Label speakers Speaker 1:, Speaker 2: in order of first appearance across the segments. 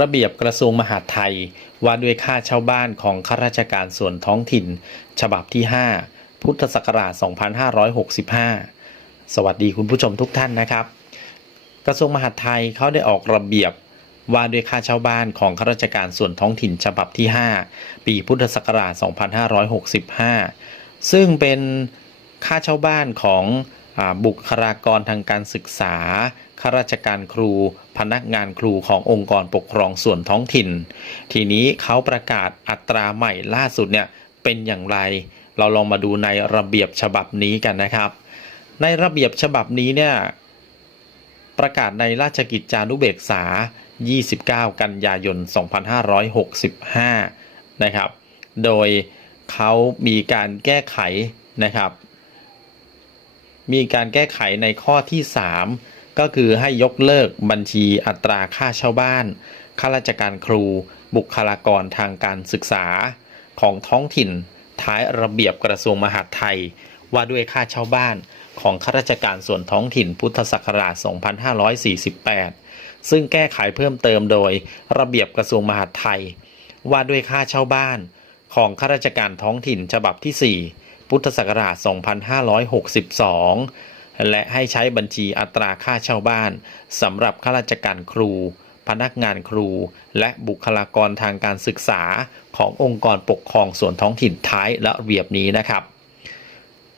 Speaker 1: ระเบียบกระทรวงมหาดไทย ว่าด้วยค่าเช่าบ้านของข้าราชการส่วนท้องถิ่น ฉบับที่ 5 พุทธศักราช 2565 สวัสดีคุณผู้ชมทุกท่านนะครับ กระทรวงมหาดไทยเขาได้ออกระเบียบว่าด้วยค่าเช่าบ้านของข้าราชการส่วนท้องถิ่นฉบับที่ 5 ปีพุทธศักราช 2565 ซึ่งเป็นค่าเช่าบ้านของ บุคลากรทางการศึกษาข้าราชการครู พนักงานครูขององค์กรปกครองส่วนท้องถิ่น ทีนี้เขาประกาศอัตราใหม่ล่าสุดเนี่ยเป็นอย่างไร เราลองมาดูในระเบียบฉบับนี้กันนะครับ ในระเบียบฉบับนี้เนี่ยประกาศในราชกิจจานุเบกษา 29 กันยายน 2565 นะครับ โดยเขามีการแก้ไขนะครับ มีการแก้ไขในข้อที่ 3 ก็คือให้ยกเลิกบัญชีอัตราค่าเช่าบ้าน ข้าราชการครู บุคลากรทางการศึกษา ของท้องถิ่น ท้ายระเบียบกระทรวงมหาดไทย ว่าด้วยค่าเช่าบ้านของข้าราชการส่วนท้องถิ่นพุทธศักราช 2548 ซึ่งแก้ไขเพิ่มเติมโดยระเบียบกระทรวงมหาดไทย ว่าด้วยค่าเช่าบ้าน ของข้าราชการท้องถิ่นฉบับที่ 4 พุทธศักราช 2562 และให้ใช้บัญชีอัตราค่าเช่าบ้านสำหรับข้าราชการครู พนักงานครู และบุคลากรทางการศึกษาขององค์กรปกครองส่วนท้องถิ่นท้ายและระเบียบนี้นะครับ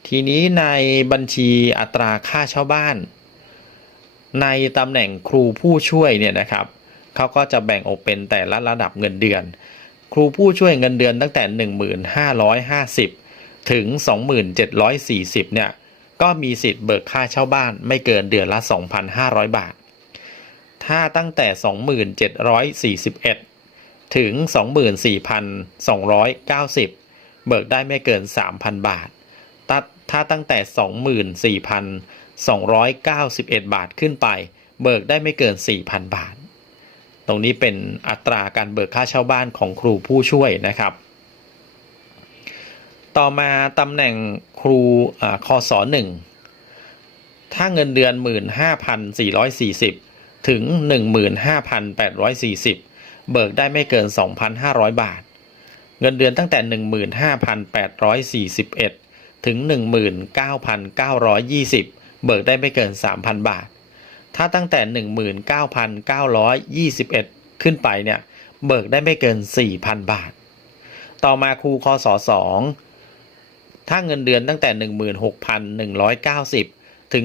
Speaker 1: ทีนี้ในบัญชีอัตราค่าเช่าบ้าน ในตำแหน่งครูผู้ช่วยเนี่ยนะครับเขาก็จะแบ่งออกเป็นแต่ละระดับเงินเดือน ครูผู้ช่วยเงินเดือนตั้งแต่ 1550 ถึง 2740 เนี่ย ก็มีสิทธิ์เบิกค่าเช่าบ้านไม่เกินเดือนละ 2,500 บาท ถ้าตั้งแต่ 2741 ถึง 24,290 เบิกได้ไม่เกิน 3,000 บาท ถ้าถ้าตั้งแต่ 24,291 บาทขึ้นไป เบิกได้ไม่เกิน 4,000 บาท ตรงนี้เป็นอัตราการเบิกค่าเช่าบ้านของครูผู้ช่วยนะครับ ต่อมาตำแหน่งครูอาคศหนึ่งถ้าเงินเดือน 15,440 ถึง 15,840 เบิกได้ไม่เกิน 2,500 บาท เงินเดือนตั้งแต่ 15,841 ถึง 19,920 เบิกได้ไม่เกิน 3,000 บาท ถ้าตั้งแต่ 19,921 ขึ้นไปเนี่ย เบิกได้ไม่เกิน 4,000 บาท ต่อมาครูคศ2 ถ้าเงินเดือนตั้งแต่ 16,190 ถึง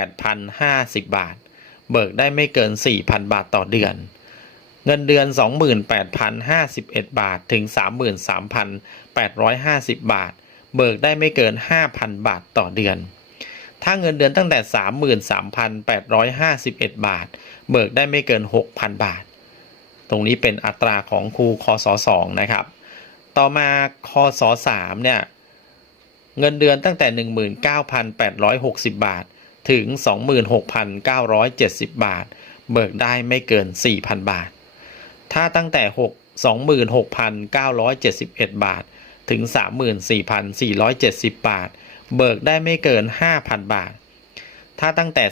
Speaker 1: 28,050 บาท เบิกได้ไม่เกิน 4,000 บาทต่อเดือน เงินเดือน 28,051 บาท ถึง 33,850 บาท เบิกได้ไม่เกิน 5,000 บาทต่อเดือน ถ้าเงินเดือนตั้งแต่ 33,851 บาท เบิกได้ไม่เกิน 6,000 บาท ตรงนี้เป็นอัตราของครูคศ2นะครับ ต่อมาคศ3เนี่ย เงินเดือนตั้งแต่ 19,860 บาท ถึง 26,970 บาท เบิกได้ไม่เกิน 4,000 บาท ถ้าตั้งแต่ 6 26,971 บาท ถึง 34,470 บาท เบิกได้ไม่เกิน 5,000 บาท ถ้าตั้งแต่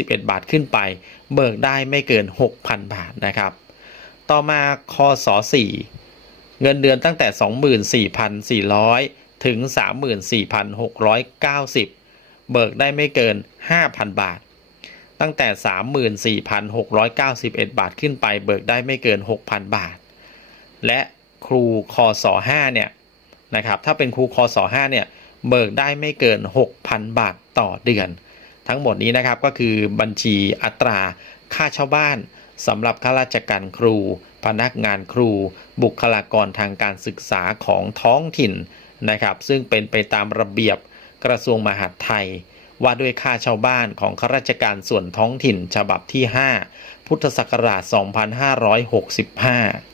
Speaker 1: 34,471 บาทขึ้นไป เบิกได้ไม่เกิน 6,000 บาทนะครับ ต่อมาคศ4 เงินเดือนตั้งแต่ 24,400 ถึง 34,690 เบิกได้ไม่เกิน 5,000 บาท ตั้งแต่ 34,691 บาทขึ้นไป เบิกได้ไม่เกิน 6,000 บาท และครูคศ5เนี่ยนะครับ ถ้าเป็นครูคศ5เนี่ยเบิกได้ไม่เกิน 6,000 บาทต่อเดือน ทั้งหมดนี้นะครับก็คือบัญชีอัตราค่าเช่าบ้านสำหรับข้าราชการครู พนักงานครู บุคลากรทางการศึกษาของท้องถิ่นนะครับซึ่งเป็นไปตามระเบียบกระทรวงมหาดไทย ว่าด้วยค่าชาวบ้านของข้าราชการส่วนท้องถิ่นฉบับที่ 5 พุทธศักราช 2565